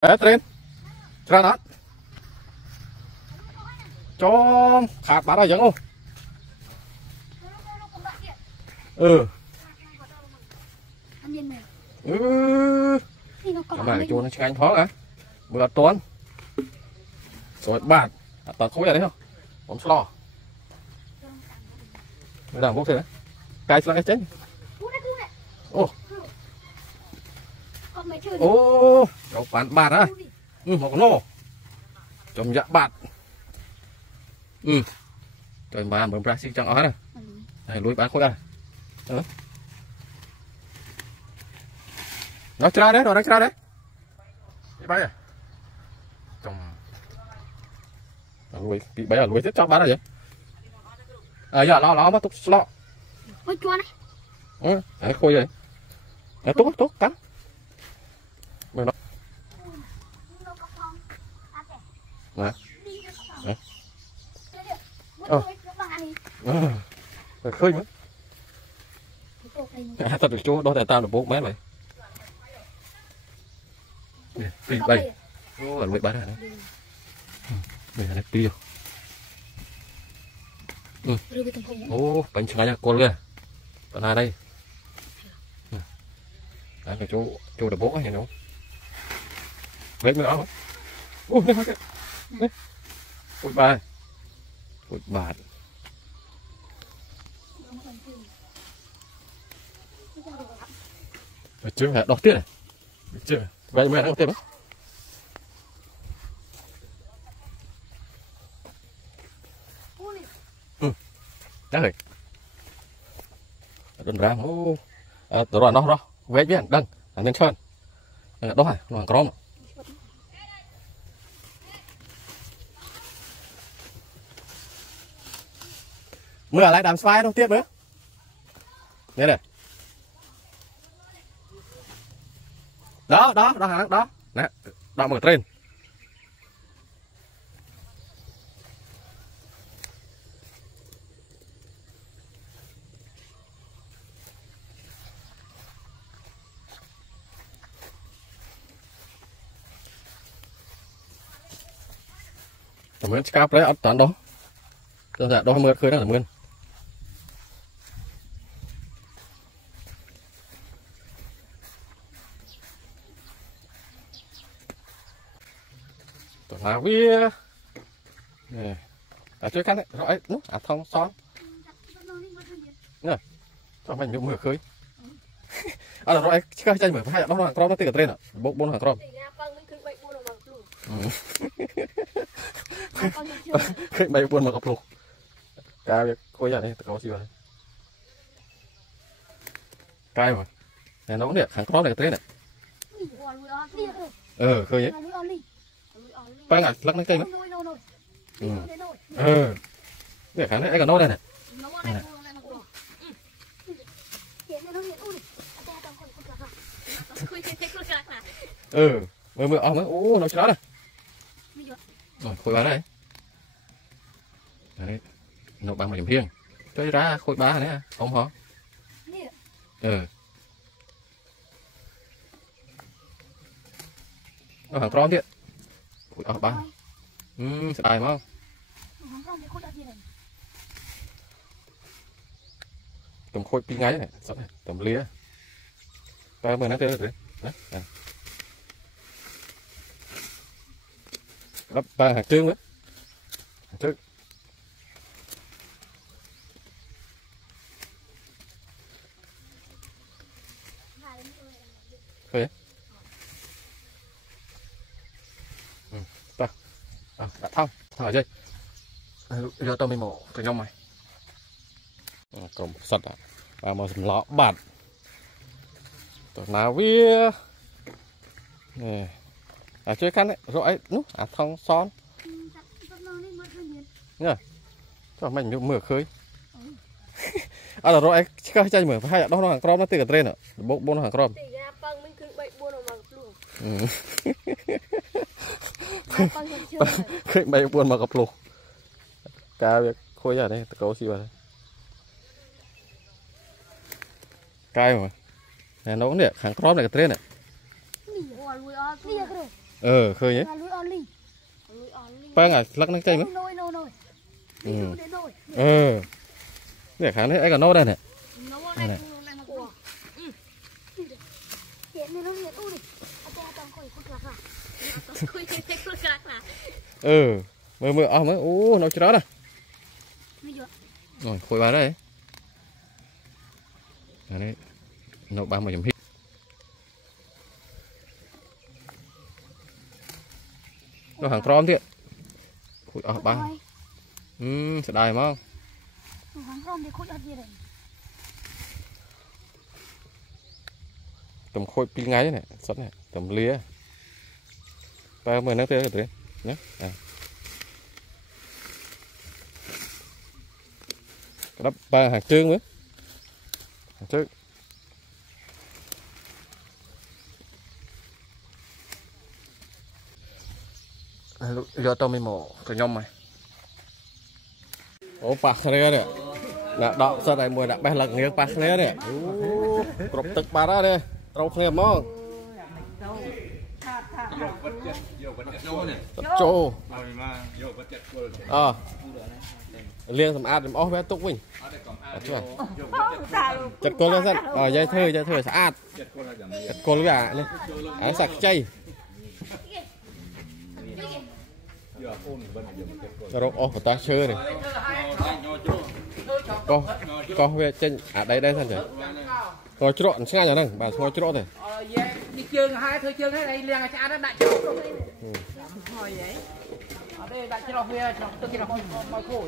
Tren, ra đó, cho khạc bán ra giống không? Ừ. Cái này cho nó anh thoáng á, vừa toán, rồi bàn, toàn khối ra đấy không? Bóng slo, bây giờ bốc thế đấy, cài lại chết. Ô, cháu bán bạt á, một nô, chồng dạ bạt, trời bàn bấm ra xích chẳng ó này, này lùi bán khối ra, nó ra đấy, nó ra đấy, bay à, chồng, lùi bị bay à lùi tiếp cho bán rồi vậy, giờ lo mất túc lo, đấy khôi rồi, đấy tốt cắn. Mày nó nè khơi nữa tao được chỗ đó tại tao được 4 mét này đi bay ở lưỡi bán này đây là đi ô bánh trứng nha con kìa còn là đây đấy cái chỗ được 4 ấy nó lấy nữa không ô đây đấy ôi ba ôi bà chưa hả đọt tiết này chưa vậy mẹ nó thêm đấy rồi đừng ra ô tao đoàn đó vẽ biết đăng anh lên sơn đó hả đoàn crom mưa lại đàm xoay đâu tiếp nữa đây này đó hàng đó nè đó mở trên mới cáp đấy toàn đó tôi dạ đó mưa khơi đó là mưa là vía nè chơi cắt đấy rồi nút thông xóm nè cho mình được mưa khơi rồi chơi chơi mưa hai nó hàng crom nó tiền trên à bốn hàng crom khơi bay buôn mà gặp lục cài việc khôi ra đây có gì vậy cài rồi này nó cũng được hàng crom này trên này khơi ấy bay ngặt lắc lên cây nữa để kháng đấy còn nốt đây này mưa mới ô nó chó này rồi khôi bán đây đấy nộp bằng một điểm thiêng chơi ra khôi bá này không hả nó hàng tron thiệt ba sẽ đài không tầm khôi pin ngay này tầm lia ba mươi nó tới rồi đấy lắp ba hạt trương nữa trương thôi đã thông thở dây giờ tao mình mổ từ trong mày còn sật và một lọ bản tao nào vía nè chơi khăn đấy rồi nút thông son nhá cho mình mưa khơi rồi chơi chơi mưa hai đó hàng crom nó từ trên ạ bốn hàng crom khơi bay buôn mà gặp lục cá việc khôi ra đây có gì vậy cay mà này nó cũng được hàng crom này cái trên này khơi nhé băng à lắc năng chay mấy để khá đấy ấy còn nấu đây này này mưa mưa mới nó chưa đó này rồi khôi bà đây đấy nấu ba mà chấm hít nó hàng trom thiệt ba sẽ đài mà tầm khôi pin ngay này sắt này tầm lía ba mươi năm tới rồi nhé đắp ba hàng trương nữa hàng trương giờ tao mới mổ cái nhom mày bạc này đấy là đọ sao đây mùi đã bay lật nghe bạc này đấy cột tực bà ra đây trâu nghe mong trâu liên thầm ad ó bé túc mình chặt cô lên sân dây thơi sạch chặt cô với bà này sạch chay rồi của ta chơi này con về trên đây thân rồi rồi trộn xe nhỏ này bà thôi trộn này đi chơi hai thôi chơi hết đây liền cha nó đại trộn hỏi vậy ở đây đại trộn về tôi kia là mọi khổ